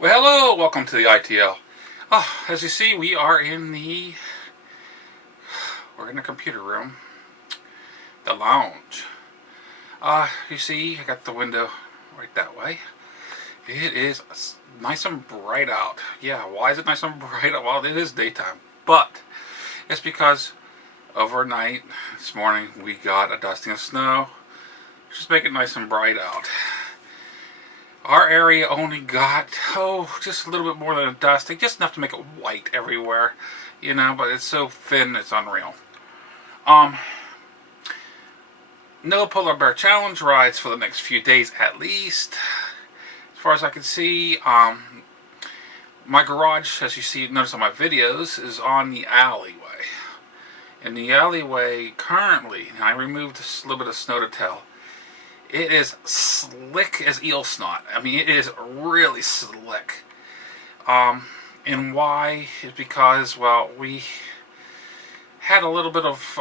Well, hello, welcome to the ITL. As you see, we're in the computer room, the lounge. You see, I got the window right that way. It is nice and bright out. Yeah, why is it nice and bright out? Well, it is daytime, but it's because overnight this morning we got a dusting of snow, just make it nice and bright out. Our area only got, just a little bit more than a dusting, just enough to make it white everywhere, but it's so thin, it's unreal. No Polar Bear Challenge rides for the next few days at least. As far as I can see, my garage, as you notice on my videos, is on the alleyway. In the alleyway currently, I removed a little bit of snow to tell. It is slick as eel snot. I mean, it is really slick. And why is because, well, we had a little bit of,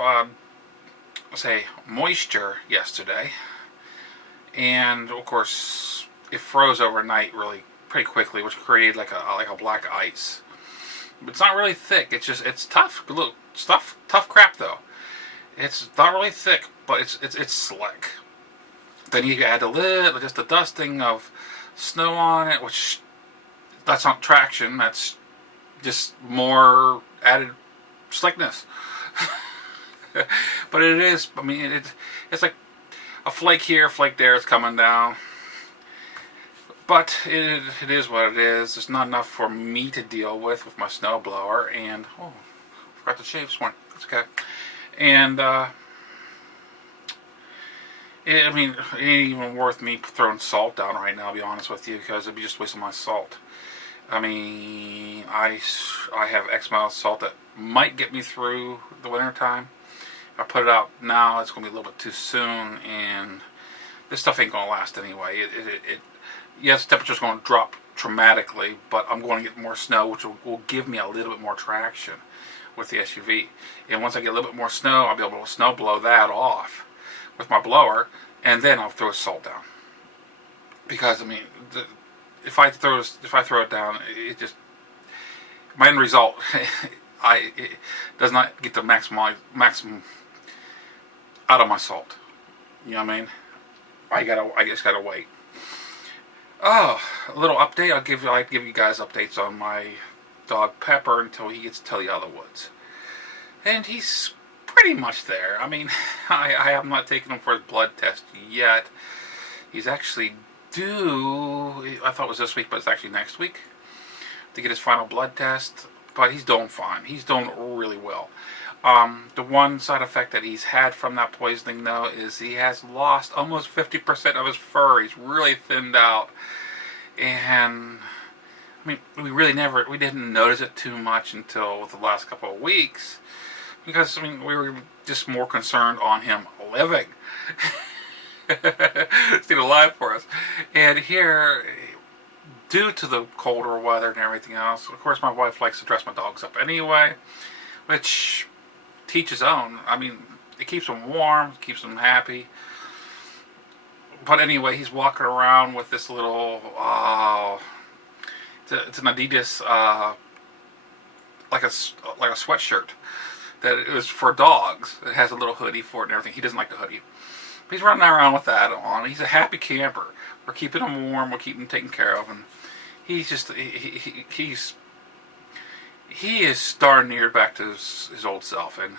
moisture yesterday. And, of course, it froze overnight really pretty quickly, which created like a black ice. But it's not really thick. It's tough. Look, tough crap, though. It's not really thick, but it's slick. Then you add just a dusting of snow on it, which that's not traction, that's just more added slickness. But it is, I mean, it's like a flake here, a flake there, it's coming down. But it is what it is. There's not enough for me to deal with my snowblower, and, I forgot to shave this morning, that's okay. And, it ain't even worth me throwing salt down right now, to be honest with you, because it'd be just wasting my salt. I mean, I have X amount of salt that might get me through the winter time. If I put it out now, it's going to be a little bit too soon, and this stuff ain't going to last anyway. Yes, the temperature's going to drop dramatically, but I'm going to get more snow, which will give me a little bit more traction with the SUV. And once I get a little bit more snow, I'll be able to snow blow that off with my blower, and then I'll throw salt down. Because if I throw it down, my end result, it does not get the maximum out of my salt. You know what I mean? I just gotta wait. Oh, a little update. I give you guys updates on my dog Pepper until he gets to the other woods, and he's pretty much there. I mean, I have not taken him for his blood test yet. He's actually due, I thought it was this week, but it's actually next week, to get his final blood test. But he's doing fine. He's doing really well. The one side effect that he's had from that poisoning, though, is he has lost almost 50% of his fur. He's really thinned out. And, I mean, we didn't notice it too much until the last couple of weeks. Because, we were just more concerned on him living. Staying alive for us. And here, due to the colder weather and everything else, of course my wife likes to dress my dogs up anyway, which teach his own. I mean, it keeps them warm, keeps them happy. But anyway, he's walking around with this little, it's an Adidas, like a sweatshirt. That it was for dogs. It has a little hoodie for it and everything. He doesn't like the hoodie. But he's running around with that on. He's a happy camper. We're keeping him warm. We're keeping him taken care of. And he's just, he is darn near back to his old self. And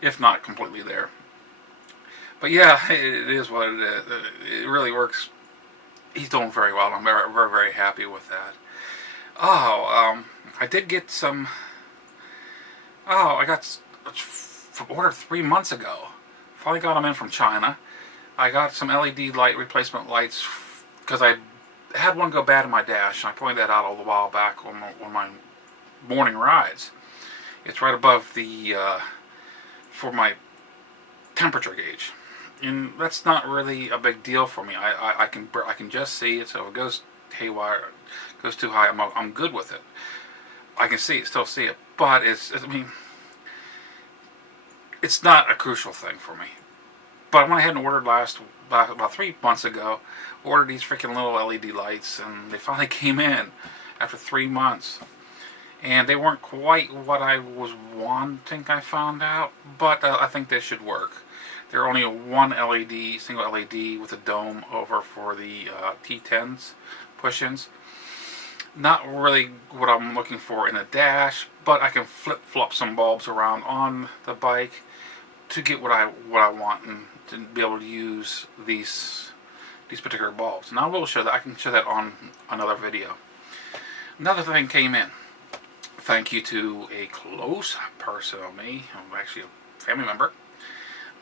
if not completely there. But yeah, it is what it is. It really works. He's doing very well. I'm very, very, very happy with that. I did get some, I got ordered 3 months ago. Finally got them in from China. I got some LED light replacement lights because I had one go bad in my dash. I pointed that out a while back on my morning rides. It's right above the for my temperature gauge, and that's not really a big deal for me. I can just see it. So if it goes haywire, goes too high, I'm good with it. I can still see it, but it's not a crucial thing for me. But I went ahead and ordered about 3 months ago, ordered these freaking little LED lights, and they finally came in. after 3 months. And they weren't quite what I was wanting, I found out, but I think they should work. They're only a one LED, single LED with a dome over for the T10s push-ins. Not really what I'm looking for in a dash, but I can flip-flop some bulbs around on the bike to get what I want and to be able to use these particular bulbs. And I will show that. I can show that on another video. Another thing came in. Thank you to a close person of me, actually a family member.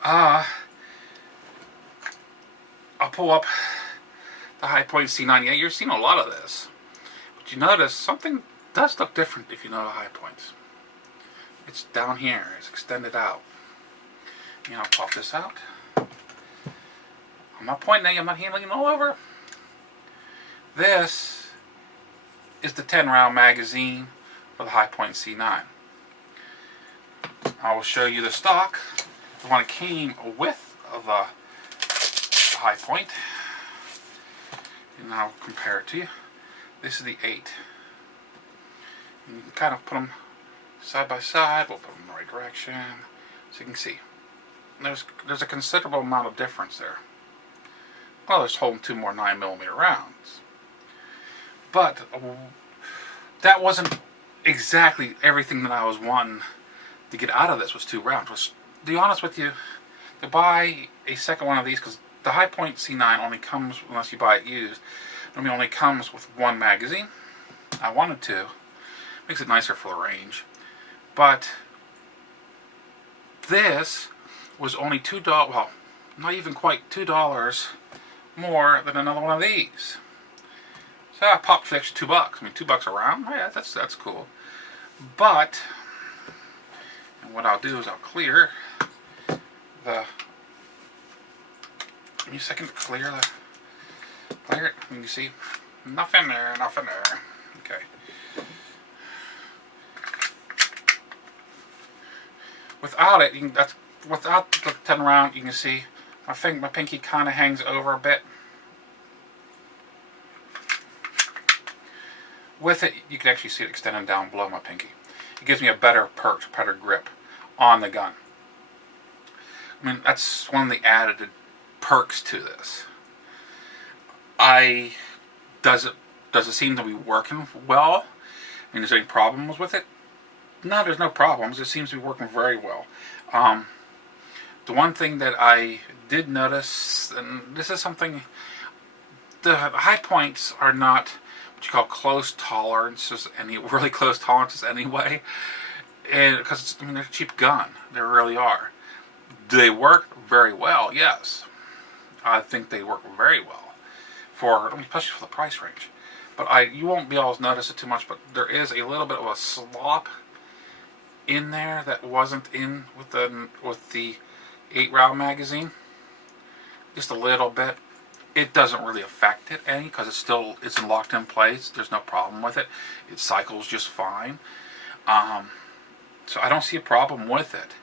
I'll pull up the High Point C98. You're seeing a lot of this, but you notice something does look different if you know the high points. It's down here. It's extended out. And I'll pop this out. I'm not pointing, I'm not handling it all over. This is the 10-round magazine for the High Point C9. I will show you the stock, the one that came with the High Point, and I'll compare it to you. This is the 8. And you can kind of put them side by side. We'll put them in the right direction so you can see. There's a considerable amount of difference there. Well, it's holding 2 more 9mm rounds. But that wasn't exactly everything that I was wanting to get out of this was 2 rounds. To be honest with you, to buy a second one of these, because the High Point C9 only comes, unless you buy it used, it only comes with 1 magazine. I wanted to. Makes it nicer for the range. But this was only $2, well, not even quite $2 more than another one of these. So I popped the extra $2. I mean, $2 a round. Yeah, that's cool. But, and what I'll do is I'll clear the. Give me a second to clear it. You can see nothing there, nothing there. Okay. Without it, without the 10 round, you can see my pinky kind of hangs over a bit. With it, you can actually see it extending down below my pinky. It gives me a better perch, better grip on the gun. I mean, that's one of the added perks to this. Does it seem to be working well? I mean, is there any problems with it? No, there's no problems. It seems to be working very well. The one thing that I did notice, and this is something, the high points are not what you call close tolerances, really close tolerances anyway, and because I mean they're a cheap gun, they really are. Do they work very well? Yes, I think they work very well especially for the price range. But you won't be able to notice it too much. But there is a little bit of a slop in there that wasn't in with the 8-round magazine. Just a little bit. It doesn't really affect it any because it's locked in place. There's no problem with it. It cycles just fine. So I don't see a problem with it.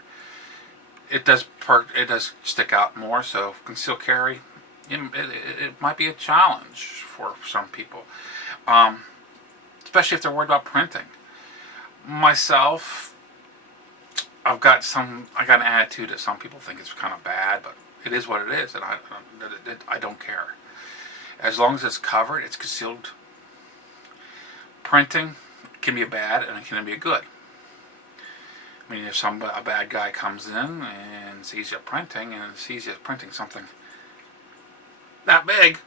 It does stick out more. So concealed carry, it might be a challenge for some people, especially if they're worried about printing. Myself, I got an attitude that some people think is kind of bad, but it is what it is, and I don't care. As long as it's covered, it's concealed. Printing can be a bad and it can be a good. I mean, if a bad guy comes in and sees you printing something that big,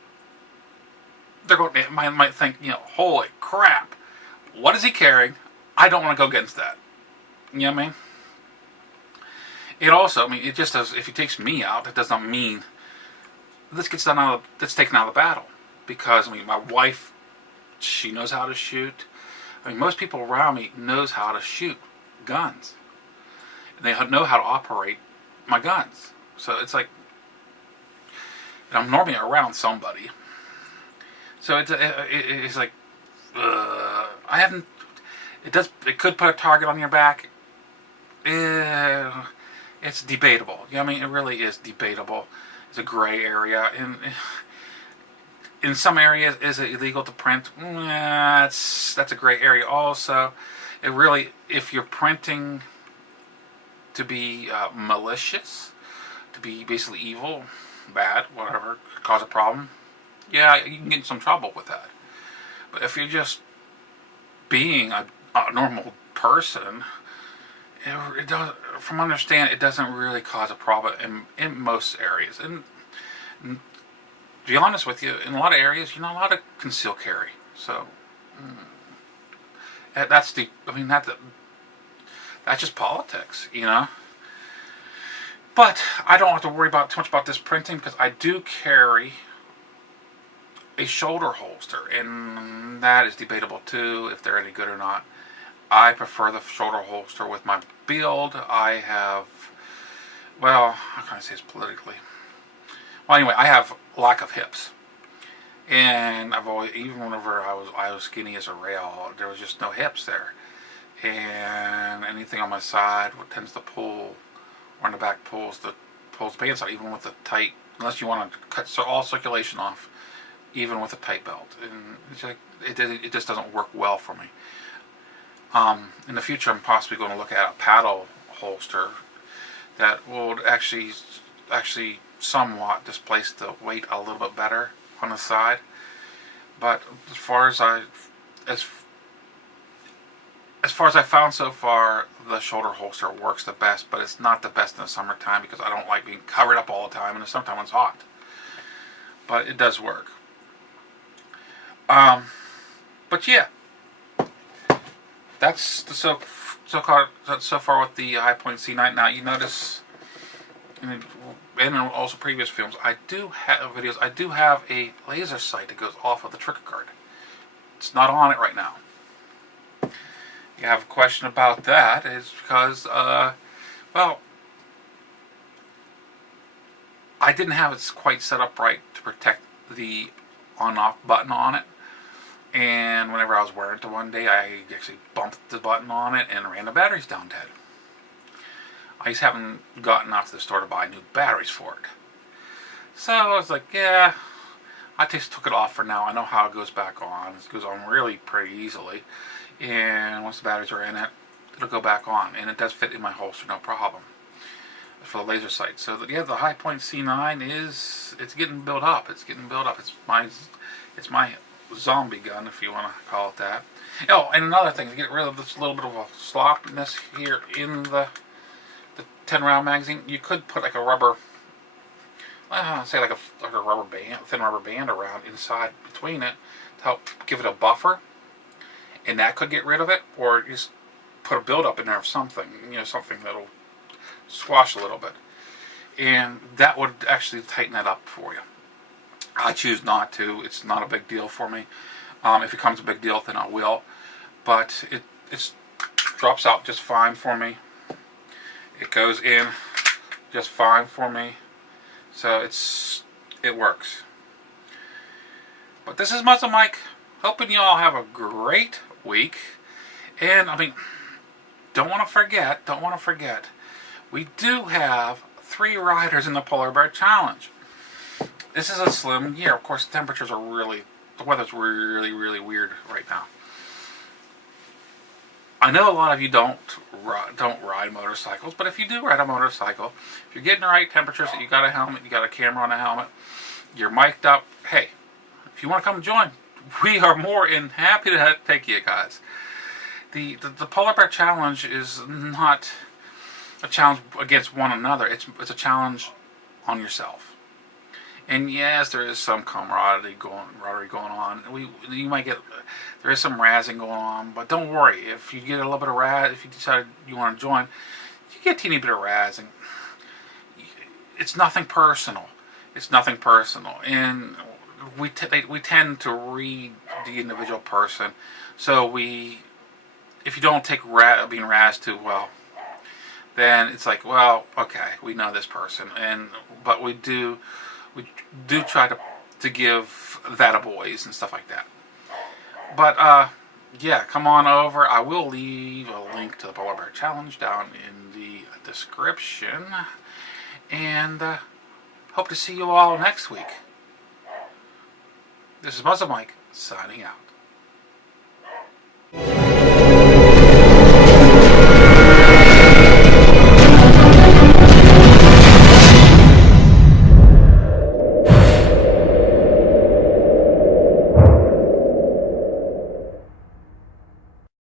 they might think, holy crap, what is he carrying? I don't want to go against that. You know what I mean? It also, it just does. If he takes me out, that does not mean this gets taken out of the battle. Because my wife, she knows how to shoot. Most people around me knows how to shoot guns. And they know how to operate my guns. So it's like I'm normally around somebody. So it's like I haven't. It could put a target on your back. It's debatable. It really is debatable. It's a gray area, and in some areas, is it illegal to print? That's a gray area. Also, it really, if you're printing to be malicious, to be basically evil, bad, whatever, cause a problem, yeah, you can get in some trouble with that. But if you're just being a normal person, it does, from understand, it doesn't really cause a problem in most areas. And to be honest with you, in a lot of areas, you're not allowed to conceal carry. So that's the, I mean, that's just politics, you know. But I don't have to worry about too much about this printing because I do carry a shoulder holster, and that is debatable too if they're any good or not. I prefer the shoulder holster with my build. I have, well, how can I say this politically? Well, anyway, I have lack of hips, and I've always, even whenever I was skinny as a rail, there was just no hips there, and anything on my side tends to pull, or in the back pulls the pants out, even with a tight. Unless you want to cut all circulation off, even with a tight belt, and it's like it just doesn't work well for me. In the future, I'm possibly going to look at a paddle holster that will actually somewhat displace the weight a little bit better on the side. But as far as I found so far, the shoulder holster works the best, but it's not the best in the summertime because I don't like being covered up all the time, and the summertime it's hot. But it does work. But yeah, that's the so far with the High Point C9. Now you notice, and also previous films, I do have videos. I do have a laser sight that goes off of the trigger guard. It's not on it right now. You have a question about that is because, well, I didn't have it quite set up right to protect the on-off button on it. And whenever I was wearing it one day, I actually bumped the button on it and ran the batteries down dead. I just haven't gotten out to the store to buy new batteries for it. So I was like, yeah, I just took it off for now. I know how it goes back on. It goes on really pretty easily. And once the batteries are in it, it'll go back on. And it does fit in my holster, no problem. For the laser sight. So yeah, the High Point C9 it's getting built up. It's getting built up. It's my zombie gun, if you want to call it that. Oh, and another thing, to get rid of this little bit of a sloppiness here in the 10-round magazine, you could put like a rubber, say like a rubber band, thin rubber band around inside between it to help give it a buffer, and that could get rid of it, or just put a build-up in there of something, something that'll squash a little bit, and that would actually tighten that up for you. I choose not to. It's not a big deal for me. If it becomes a big deal, then I will. But it drops out just fine for me. It goes in just fine for me. So it works. But this is MuzzleMike. Hoping you all have a great week. And don't want to forget. We do have 3 riders in the Polar Bear Challenge. This is a slim year. Of course, the weather's really, really weird right now. I know a lot of you don't ride motorcycles, but if you do ride a motorcycle, if you're getting the right temperatures, you got a helmet, you got a camera on a helmet, you're mic'd up, hey, if you want to come join, we are more than happy to take you guys. The Polar Bear Challenge is not a challenge against one another. It's a challenge on yourself. And yes, there is some camaraderie going on. There is some razzing going on, but don't worry. If you get a little bit of razz, if you decide you want to join, you get a teeny bit of razzing. It's nothing personal. And we tend to read the individual person. So if you don't take being razzed too well, then it's like, well, okay, we know this person, but we do try to give that a boys and stuff like that. But yeah, come on over. I will leave a link to the Polar Bear Challenge down in the description, and hope to see you all next week. This is MuzzleMike signing out.